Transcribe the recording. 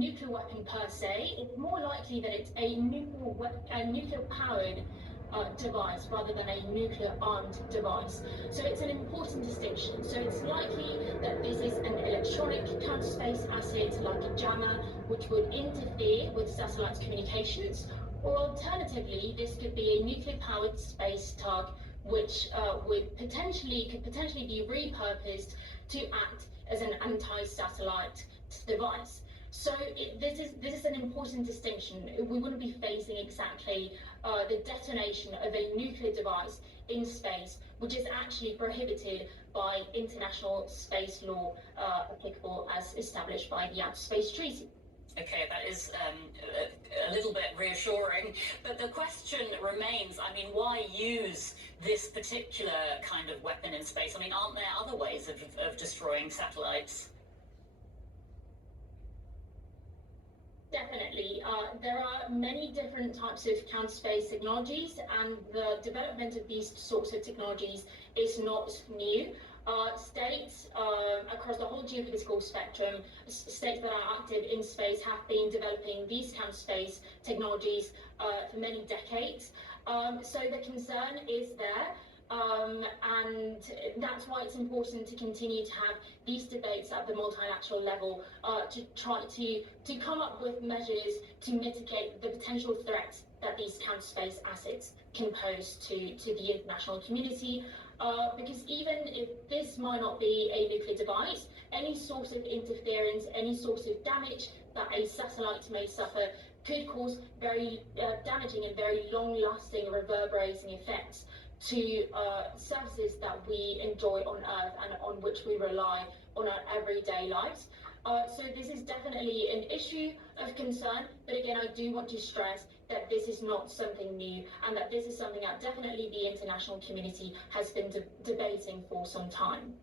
nuclear weapon per se. It's more likely that it's a nuclear-powered device rather than a nuclear-armed device. So it's an important distinction. So it's likely that this is an electronic counter-space asset like a jammer, which would interfere with satellites' communications, or alternatively, this could be a nuclear-powered space tug which could potentially be repurposed to act as an anti-satellite device. So this is an important distinction. We wouldn't be facing exactly the detonation of a nuclear device in space, which is actually prohibited by international space law applicable as established by the Outer Space Treaty. Okay, that is a little bit reassuring, but the question remains, I mean, why use this particular kind of weapon in space? I mean, aren't there other ways of destroying satellites? Definitely. There are many different types of counter-space technologies, and the development of these sorts of technologies is not new. States across the whole geophysical spectrum, states that are active in space have been developing these counter-space technologies for many decades. So the concern is there. And that's why it's important to continue to have these debates at the multilateral level to try to come up with measures to mitigate the potential threats that these counter-space assets can pose to the international community. Because even if this might not be a nuclear device, any sort of interference, any sort of damage that a satellite may suffer could cause very damaging and very long-lasting reverberating effects to services that we enjoy on Earth and on which we rely on our everyday lives. So this is definitely an issue of concern, but again, I do want to stress that this is not something new and that this is something that definitely the international community has been debating for some time.